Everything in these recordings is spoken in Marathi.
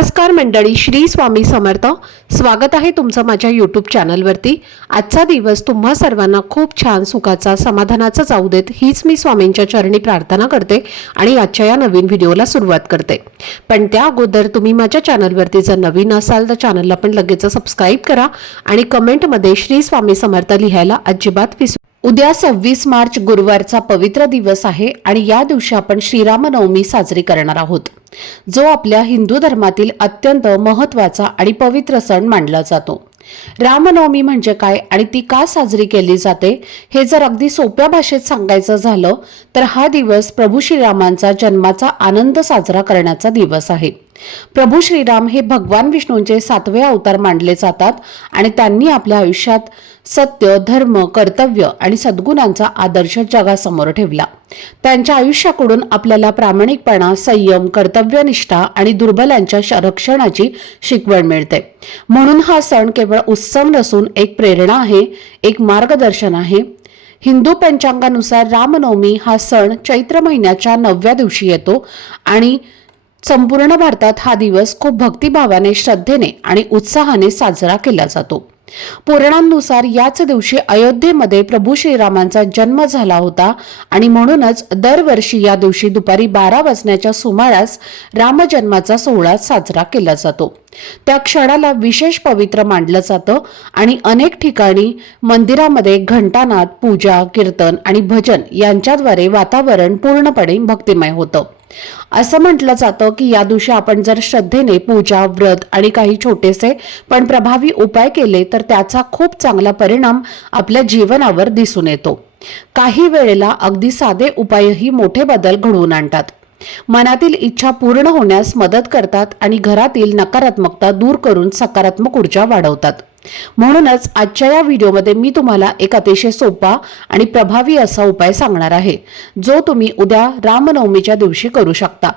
नमस्कार मंडळी, श्री स्वामी समर्थ. स्वागत आहे तुमचं माझ्या यूट्यूब चॅनलवरती. आजचा दिवस तुम्हा सर्वांना खूप छान, सुखाचा, समाधानाचा जाऊ देत, हीच मी स्वामींच्या चरणी प्रार्थना करते आणि आजच्या या नवीन व्हिडिओला सुरुवात करते. पण त्या अगोदर तुम्ही माझ्या चॅनलवरती जर नवीन असाल तर चॅनलला पण लगेच सबस्क्राईब करा आणि कमेंटमध्ये श्री स्वामी समर्थ लिहायला अजिबात विसरू. उद्या 26 मार्च गुरुवारचा पवित्र दिवस आहे आणि या दिवशी आपण श्रीरामनवमी साजरी करणार आहोत, जो आपल्या हिंदू धर्मातील अत्यंत महत्त्वाचा आणि पवित्र सण मानला जातो. रामनवमी म्हणजे काय आणि ती का साजरी केली जाते हे जर अगदी सोप्या भाषेत सांगायचं झालं तर हा दिवस प्रभू श्रीरामांचा जन्माचा आनंद साजरा करण्याचा दिवस आहे. प्रभू श्रीराम हे भगवान विष्णूंचे 7वे अवतार मानले जातात आणि त्यांनी आपल्या आयुष्यात सत्य, धर्म, कर्तव्य आणि सद्गुणांचा आदर्श जगासमोर ठेवला. त्यांच्या आयुष्याकडून आपल्याला प्रामाणिकपणा, संयम, कर्तव्यनिष्ठा आणि दुर्बलांच्या रक्षणाची शिकवण मिळते. म्हणून हा सण केवळ उत्सव नसून एक प्रेरणा आहे, एक मार्गदर्शन आहे. हिंदू पंचांगानुसार रामनवमी हा सण चैत्र महिन्याच्या 9व्या दिवशी येतो आणि संपूर्ण भारतात हा दिवस खूप भक्तिभावाने, श्रद्धेने आणि उत्साहाने साजरा केला जातो. पुराणांनुसार याच दिवशी अयोध्येमध्ये प्रभू श्रीरामांचा जन्म झाला होता आणि म्हणूनच दरवर्षी या दिवशी दुपारी 12 वाजण्याच्या सुमारास रामजन्माचा सोहळा साजरा केला जातो. त्या क्षणाला विशेष पवित्र मानलं जातं आणि अनेक ठिकाणी मंदिरामध्ये घंटानाद, पूजा, कीर्तन आणि भजन यांच्याद्वारे वातावरण पूर्णपणे भक्तिमय होतं. असं म्हटलं जातं की या दिवशी आपण जर श्रद्धेने पूजा, व्रत आणि काही छोटेसे पण प्रभावी उपाय केले तर त्याचा खूप चांगला परिणाम आपल्या जीवनावर दिसून येतो. काही वेळेला अगदी साधे उपायही मोठे बदल घडवून आणतात, मनातील इच्छा पूर्ण होण्यास मदत करतात आणि घरातील नकारात्मकता दूर करून सकारात्मक ऊर्जा वाढवतात. म्हणूनच आजच्या या व्हिडिओमध्ये मी तुम्हाला एक अतिशय सोपा आणि प्रभावी असा उपाय सांगणार आहे, जो तुम्ही उद्या रामनवमीच्या दिवशी करू शकता.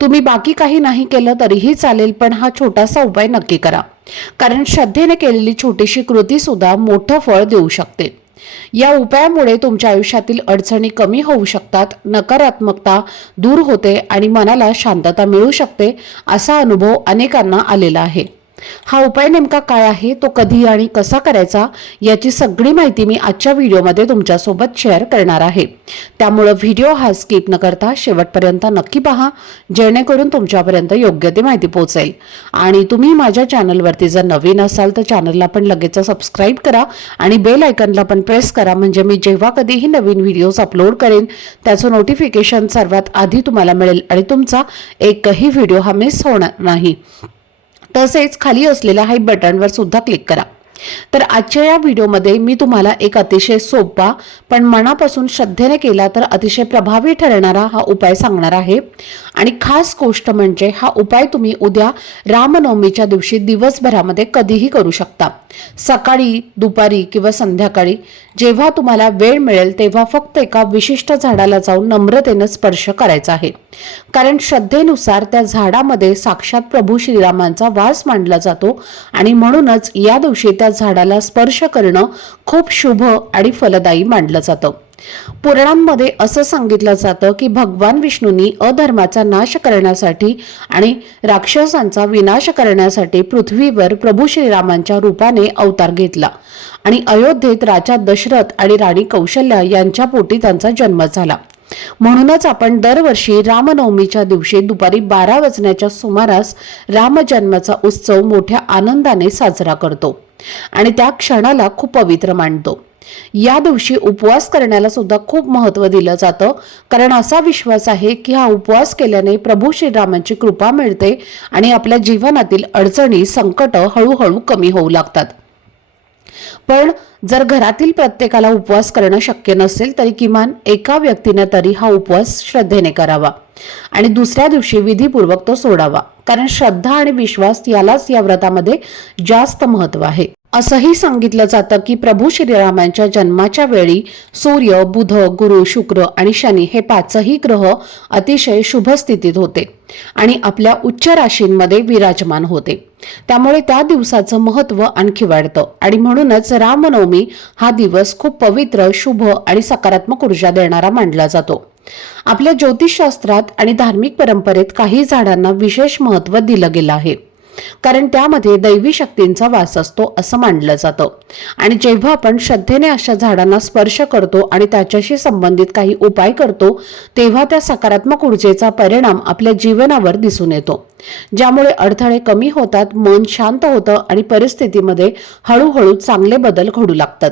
तुम्ही बाकी काही नाही केलं तरीही चालेल, पण हा छोटासा उपाय नक्की करा, कारण श्रद्धेने केलेली छोटीशी कृती सुद्धा मोठं फळ देऊ शकते. या उपायामुळे तुमच्या आयुष्यातील अडचणी कमी होऊ शकतात, नकारात्मकता दूर होते आणि मनाला शांतता मिळू शकते. असा अनुभव अनेकांना आलेला आहे. हा उपाय नेमका काय आहे, तो कधी आणि कसा करायचा याची सगळी माहिती मी आजच्या व्हिडिओमध्ये तुमच्यासोबत शेअर करणार आहे. त्यामुळे व्हिडिओ हा स्किप न करता शेवटपर्यंत नक्की पहा, जेणेकरून तुमच्यापर्यंत योग्य ती माहिती पोहोचेल. आणि तुम्ही माझ्या चॅनलवरती जर नवीन असाल तर चॅनलला पण लगेच सबस्क्राईब करा आणि बेल आयकॉनला पण प्रेस करा, म्हणजे मी जेव्हा कधीही नवीन व्हिडिओज अपलोड करेन त्याचं नोटिफिकेशन सर्वात आधी तुम्हाला मिळेल आणि तुमचा एकही व्हिडिओ हा मिस होणार नाही. तसेच खाली असलेल्या हाय बटनवर सुद्धा क्लिक करा. तर आजच्या या व्हिडिओमध्ये मी तुम्हाला एक अतिशय सोपा पण मनापासून श्रद्धेने केला तर अतिशय प्रभावी ठरणारा हा उपाय सांगणार आहे. आणि खास गोष्ट म्हणजे हा उपाय तुम्ही उद्या रामनवमीच्या दिवशी दिवसभरामध्ये कधीही करू शकता. सकाळी, दुपारी किंवा संध्याकाळी जेव्हा तुम्हाला वेळ मिळेल तेव्हा फक्त एका विशिष्ट झाडाला जाऊन नम्रतेने स्पर्श करायचा आहे, कारण श्रद्धेनुसार त्या झाडामध्ये साक्षात प्रभू श्रीरामांचा वास मानला जातो आणि म्हणूनच या दिवशी त्या झाडाला स्पर्श करणं खूप शुभ आणि फलदायी मानलं जातं. पुराणांमध्ये असं सांगितलं जातं की भगवान विष्णूंनी अधर्माचा नाश करण्यासाठी आणि राक्षसांचा विनाश करण्यासाठी पृथ्वीवर प्रभू श्रीरामांच्या रूपाने अवतार घेतला आणि अयोध्येत राजा दशरथ आणि राणी कौशल्या यांच्या पोटी त्यांचा जन्म झाला. म्हणूनच आपण दरवर्षी रामनवमीच्या दिवशी दुपारी 12 वाजण्याच्या सुमारास रामजन्माचा उत्सव मोठ्या आनंदाने साजरा करतो आणि त्या क्षणाला खूप पवित्र मानतो. या दिवशी उपवास करण्याला सुद्धा खूप महत्त्व दिलं जातं, कारण असा विश्वास आहे की हा उपवास केल्याने प्रभू श्रीरामांची कृपा मिळते आणि आपल्या जीवनातील अडचणी, संकट हळूहळू कमी होऊ लागतात. पण जर घरातील प्रत्येकाला उपवास करणं शक्य नसेल तरी किमान एका व्यक्तीने तरी हा उपवास श्रद्धेने करावा आणि दुसऱ्या दिवशी विधीपूर्वक तो सोडावा, कारण श्रद्धा आणि विश्वास यालाच या व्रतामध्ये जास्त महत्त्व आहे. असंही सांगितलं जातं की प्रभू श्रीरामांच्या जन्माच्या वेळी सूर्य, बुध, गुरु, शुक्र आणि शनी हे पाचही ग्रह अतिशय शुभ स्थितीत होते आणि आपल्या उच्च राशींमध्ये विराजमान होते. त्यामुळे त्या दिवसाचं महत्त्व आणखी वाढतं आणि म्हणूनच रामनवमी हा दिवस खूप पवित्र, शुभ आणि सकारात्मक ऊर्जा देणारा मानला जातो. आपल्या ज्योतिषशास्त्रात आणि धार्मिक परंपरेत काही झाडांना विशेष महत्त्व दिलं गेलं आहे, कारण त्यामध्ये दैवी शक्तींचा वास असतो असं मानलं जातं. आणि जेव्हा आपण श्रद्धेने अशा झाडांना स्पर्श करतो आणि त्याच्याशी संबंधित काही उपाय करतो, तेव्हा त्या सकारात्मक ऊर्जेचा परिणाम आपल्या जीवनावर दिसून येतो, ज्यामुळे अडथळे कमी होतात, मन शांत होतं आणि परिस्थितीमध्ये हळूहळू चांगले बदल घडू लागतात.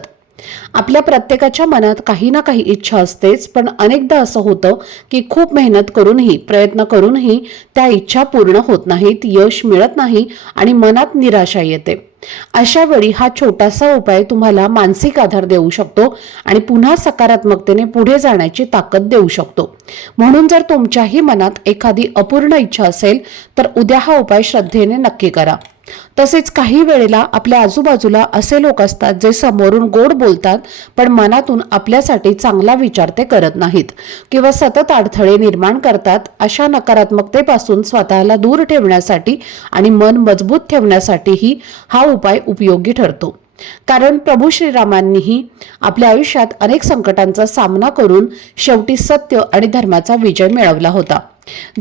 आपल्या प्रत्येकाच्या मनात काही ना काही इच्छा असतेच, पण अनेकदा असं होतं की खूप मेहनत करूनही, प्रयत्न करूनही त्या इच्छा पूर्ण होत नाहीत, यश मिळत नाही आणि मनात निराशा येते. अशा वेळी हा छोटासा उपाय तुम्हाला मानसिक आधार देऊ शकतो आणि पुन्हा सकारात्मकतेने पुढे जाण्याची ताकद देऊ शकतो. म्हणून जर तुमच्याही मनात एखादी अपूर्ण इच्छा असेल तर उद्या हा उपाय श्रद्धेने नक्की करा. तसेच काही वेळेला आपल्या आजूबाजूला असे लोक असतात जे समोरून गोड बोलतात, पण मनातून आपल्यासाठी चांगला विचार ते करत नाहीत किंवा सतत अडथळे निर्माण करतात. अशा नकारात्मकतेपासून स्वतःला दूर ठेवण्यासाठी आणि मन मजबूत ठेवण्यासाठीही हा उपाय उपयोगी ठरतो. कारण प्रभू श्रीरामांनीही आपल्या आयुष्यात अनेक संकटांचा सामना करून शेवटी सत्य आणि धर्माचा विजय मिळवला होता.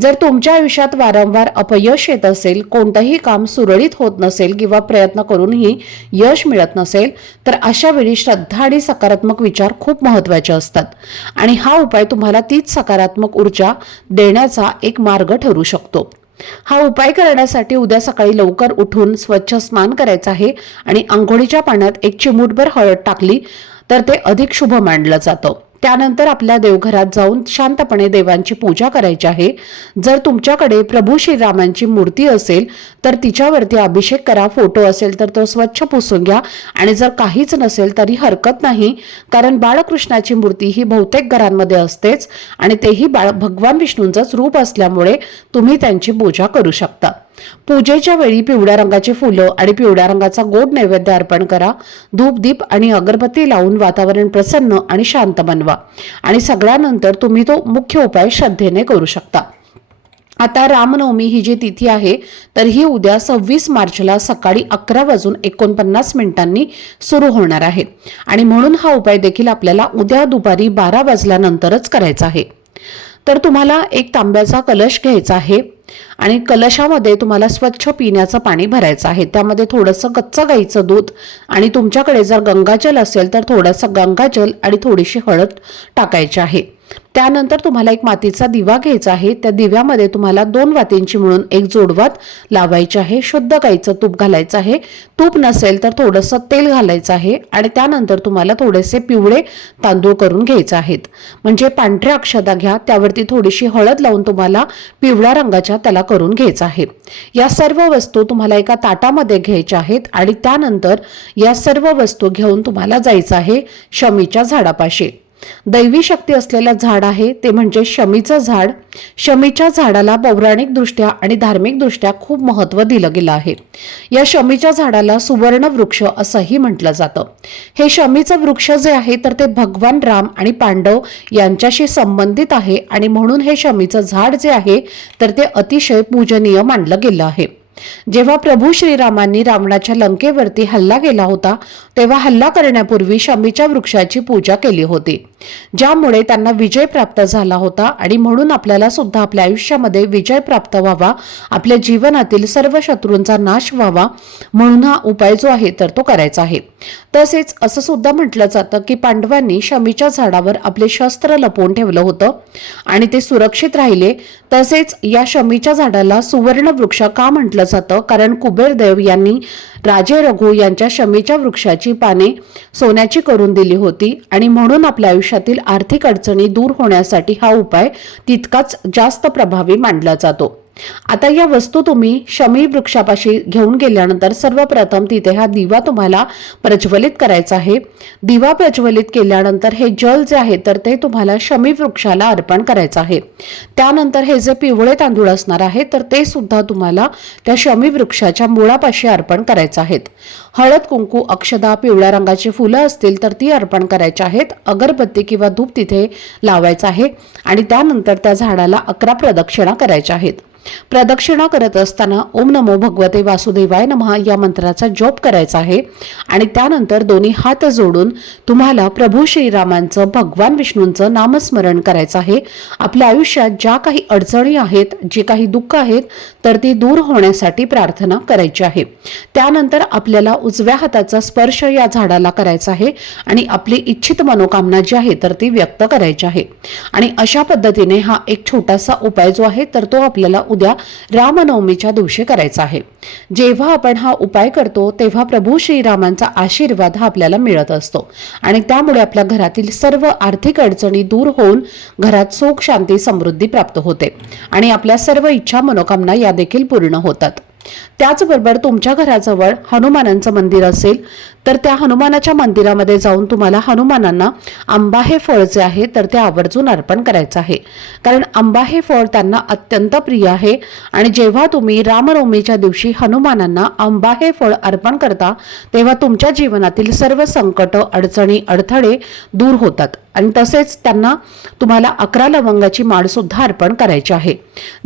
जर तुमच्या आयुष्यात वारंवार अपयश येत असेल, कोणतंही काम सुरळीत होत नसेल किंवा प्रयत्न करूनही यश मिळत नसेल, तर अशा वेळी श्रद्धा आणि सकारात्मक विचार खूप महत्त्वाचे असतात आणि हा उपाय तुम्हाला तीच सकारात्मक ऊर्जा देण्याचा एक मार्ग ठरू शकतो. हा उपाय करण्यासाठी उद्या सकाळी लवकर उठून स्वच्छ स्नान करायचं आहे आणि अंघोळीच्या पाण्यात एक चिमूटभर हळद टाकली तर ते अधिक शुभ मानलं जातं. त्यानंतर आपल्या देवघरात जाऊन शांतपणे देवांची पूजा करायची आहे. जर तुमच्याकडे प्रभू श्रीरामांची मूर्ती असेल तर तिच्यावरती अभिषेक करा. फोटो असेल तर तो स्वच्छ पुसून घ्या आणि जर काहीच नसेल तरी हरकत नाही, कारण बाळकृष्णाची मूर्ती ही बहुतेक घरांमध्ये असतेच आणि तेही भगवान विष्णूंचंच रूप असल्यामुळे तुम्ही त्यांची पूजा करू शकता. पूजेच्या वेळी पिवळ्या रंगाची फुलं आणि पिवळ्या रंगाचा गोड नैवेद्य अर्पण करा. धूप, दीप आणि अगरबत्ती लावून वातावरण प्रसन्न आणि शांत बनवा आणि सगळ्यानंतर तुम्ही तो मुख्य उपाय श्रद्धेने करू शकता. आता रामनवमी ही जी तिथी आहे तर ही उद्या 26 मार्चला सकाळी 11:49 सुरू होणार आहे आणि म्हणून हा उपाय देखील आपल्याला उद्या दुपारी 12 वाजल्यानंतरच करायचा आहे. तर तुम्हाला एक तांब्याचा कलश घ्यायचा आहे आणि कलशामध्ये तुम्हाला स्वच्छ पिण्याचं पाणी भरायचं आहे. त्यामध्ये थोडंसं कच्चं गाईचं दूध आणि तुमच्याकडे जर गंगाजल असेल तर थोडंसं गंगाजल आणि थोडीशी हळद टाकायची आहे. त्यानंतर तुम्हाला एक मातीचा दिवा घ्यायचा आहे. त्या दिव्यामध्ये तुम्हाला 2 वातींची मिळून एक जोडवात लावायची आहे. शुद्ध गाईचं तूप घालायचं आहे. तूप नसेल तर थोडंसं तेल घालायचं आहे आणि त्यानंतर तुम्हाला थोडेसे पिवळे तांदूळ करून घ्यायचे आहेत. म्हणजे पांढऱ्या अक्षता घ्या, त्यावरती थोडीशी हळद लावून तुम्हाला पिवळ्या रंगाच्या त्याला करून घ्यायचं आहे. या सर्व वस्तू तुम्हाला एका ताटामध्ये घ्यायच्या आहेत आणि त्यानंतर या सर्व वस्तू घेऊन तुम्हाला जायचं आहे शमीच्या झाडापाशी. दैवी शक्ती असलेलं झाड आहे ते म्हणजे शमीचं झाड. शमीच्या झाडाला पौराणिक दृष्ट्या आणि धार्मिक दृष्ट्या खूप महत्त्व दिलं गेलं आहे. या शमीच्या झाडाला सुवर्ण वृक्ष असंही म्हटलं जातं. हे शमीचं वृक्ष जे आहे तर ते भगवान राम आणि पांडव यांच्याशी संबंधित आहे आणि म्हणून हे शमीचं झाड जे आहे तर ते अतिशय पूजनीय मानलं गेलं आहे. जेव्हा प्रभू श्रीरामांनी रावणाच्या लंकेवरती हल्ला केला होता तेव्हा हल्ला करण्यापूर्वी शमीच्या वृक्षाची पूजा केली होती, ज्यामुळे त्यांना विजय प्राप्त झाला होता आणि म्हणून आपल्याला सुद्धा आपल्या आयुष्यामध्ये विजय प्राप्त व्हावा, आपल्या जीवनातील सर्व शत्रूंचा नाश व्हावा म्हणून हा उपाय जो आहे तर तो करायचा आहे. तसेच असं सुद्धा म्हटलं जातं की पांडवांनी शमीच्या झाडावर आपले शस्त्र लपवून ठेवलं होतं आणि ते सुरक्षित राहिले. तसेच या शमीच्या झाडाला सुवर्ण वृक्ष का म्हटलं जातं, कारण कुबेरदेव यांनी राजे रघु यांच्या शमीच्या वृक्षाची पाने सोन्याची करून दिली होती आणि म्हणून आपल्या आयुष्यातील आर्थिक अडचणी दूर होण्यासाठी हा उपाय तितकाच जास्त प्रभावी मानला जातो. आता या वस्तू तुम्ही शमी वृक्षापाशी घेऊन गेल्यानंतर सर्वप्रथम तिथे हा दिवा तुम्हाला प्रज्वलित करायचा आहे। दिवा प्रज्वलित केल्यानंतर हे जल जे आहे तर ते तुम्हाला शमी वृक्षाला अर्पण करायचं आहे। त्यानंतर हे जे पिवळे तांदूळ असणार आहे तर ते सुद्धा तुम्हाला त्या शमी वृक्षाच्या मुळापाशी अर्पण करायचं आहेत। हळद, कुंकू, अक्षदा, पिवळ्या रंगाची फुलं असतील तर ती अर्पण करायची आहेत। अगरबत्ती किंवा धूप तिथे लावायचं आहे आणि त्यानंतर त्या झाडाला 11 प्रदक्षिणा करायच्या आहेत। प्रदक्षिणा करत असताना ओम नमो भगवते वासुदेवाय नमः या मंत्राचा जप करायचा आहे आणि त्यानंतर दोन्ही हात जोडून तुम्हाला प्रभू श्रीरामांचं, भगवान विष्णूंचं नामस्मरण करायचं आहे। आपल्या आयुष्यात ज्या काही अडचणी आहेत, जे काही दुःख आहेत तर ती दूर होण्यासाठी प्रार्थना करायची आहे। त्यानंतर आपल्याला उजव्या हाताचा स्पर्श या झाडाला करायचा आहे आणि आपली इच्छित मनोकामना जी आहे तर ती व्यक्त करायची आहे। आणि अशा पद्धतीने हा एक छोटासा उपाय जो आहे तर तो आपल्याला उद्या रामनवमीच्या दिवशी करायचा आहे। जेव्हा आपण हा उपाय करतो तेव्हा प्रभू श्रीरामांचा आशीर्वाद हा आपल्याला मिळत असतो आणि त्यामुळे आपल्या घरातील सर्व आर्थिक अडचणी दूर होऊन घरात सुख, शांती, समृद्धी प्राप्त होते आणि आपल्या सर्व इच्छा, मनोकामना या देखील पूर्ण होतात। त्याचबरोबर तुमच्या घराजवळ हनुमानांचं मंदिर असेल तर त्या हनुमानाच्या मंदिरामध्ये जाऊन तुम्हाला हनुमानांना आंबा हे फळ जे आहे तर ते आवर्जून अर्पण करायचं आहे, कारण आंबा हे फळ त्यांना अत्यंत प्रिय आहे। आणि जेव्हा तुम्ही रामनवमीच्या दिवशी हनुमानांना आंबा हे फळ अर्पण करता तेव्हा तुमच्या जीवनातील सर्व संकट, अडचणी, अडथळे दूर होतात आणि तसेच त्यांना तुम्हाला 11 लवंगाची माळ सुद्धा अर्पण करायची आहे।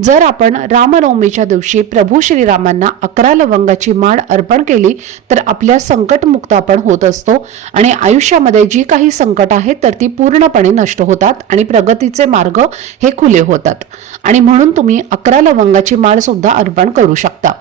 जर आपण रामनवमीच्या दिवशी प्रभू श्रीरामांना 11 लवंगाची माळ अर्पण केली तर आपल्या संकटमुक्त आपण होत असतो आणि आयुष्यामध्ये जी काही संकट आहेत तर ती पूर्णपणे नष्ट होतात आणि प्रगतीचे मार्ग हे खुले होतात आणि म्हणून तुम्ही 11 लवंगाची माळ सुद्धा अर्पण करू शकता।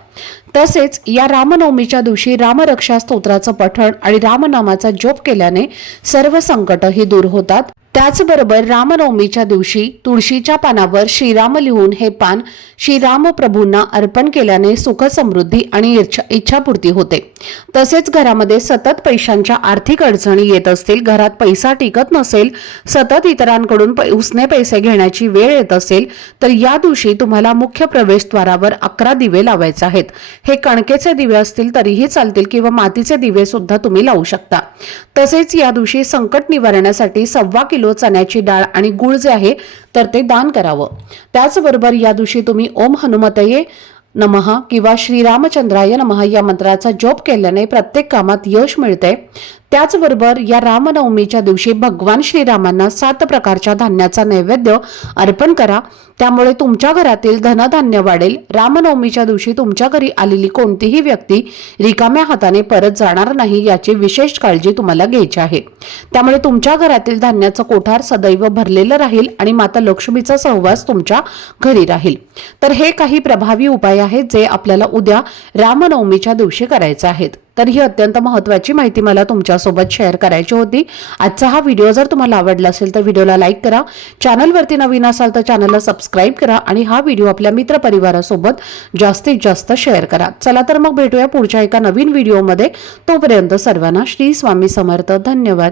तसेच या रामनवमीच्या दिवशी रामरक्षा स्तोत्राचं पठण आणि रामनामाचा जप केल्याने सर्व संकट ही दूर होतात। त्याचबरोबर रामनवमीच्या दिवशी तुळशीच्या पानावर श्रीराम लिहून हे पान श्रीराम प्रभूंना अर्पण केल्याने सुख, समृद्धी आणि इच्छापूर्ती होते। तसेच घरामध्ये सतत पैशांच्या आर्थिक अडचणी येत असतील, घरात पैसा टिकत नसेल, सतत इतरांकडून उसने पैसे घेण्याची वेळ येत असेल तर या दिवशी तुम्हाला मुख्य प्रवेशद्वारावर 11 दिवे लावायचे आहेत। हे कणकेचे दिवे असतील तरीही चालतील किंवा मातीचे दिवे सुद्धा तुम्ही लावू शकता। तसेच या दिवशी संकट निवारण्यासाठी 1.25 किलो चण्याची डाळ आणि गूळ जे आहे तर ते दान करावं। त्याचबरोबर या दिवशी तुम्ही ओम हनुमतये नमः किंवा श्रीरामचंद्राय नमः या मंत्राचा जप केल्याने प्रत्येक कामात यश मिळते। त्याचबरोबर या रामनवमीच्या दिवशी भगवान श्रीरामांना 7 प्रकारच्या धान्याचा नैवेद्य अर्पण करा, त्यामुळे तुमच्या घरातील धनधान्य वाढेल। रामनवमीच्या दिवशी तुमच्या घरी आलेली कोणतीही व्यक्ती रिकाम्या हाताने परत जाणार नाही याची विशेष काळजी तुम्हाला घ्यायची आहे। त्यामुळे तुमच्या घरातील धान्याचं कोठार सदैव भरलेलं राहील आणि माता लक्ष्मीचा सहवास तुमच्या घरी राहील। तर हे काही प्रभावी उपाय आहेत जे आपल्याला उद्या रामनवमीच्या दिवशी करायचे आहेत। तर ही अत्यंत महत्त्वाची माहिती मला तुमच्यासोबत शेअर करायची होती। आजचा हा व्हिडिओ जर तुम्हाला आवडला असेल तर व्हिडिओला लाईक करा, चॅनलवरती नवीन असाल तर चॅनलला सबस्क्राईब करा आणि हा व्हिडिओ आपल्या मित्रपरिवारासोबत जास्तीत जास्त शेअर करा। चला तर मग भेटूया पुढच्या एका नवीन व्हिडिओमध्ये। तोपर्यंत सर्वांना श्री स्वामी समर्थ। धन्यवाद।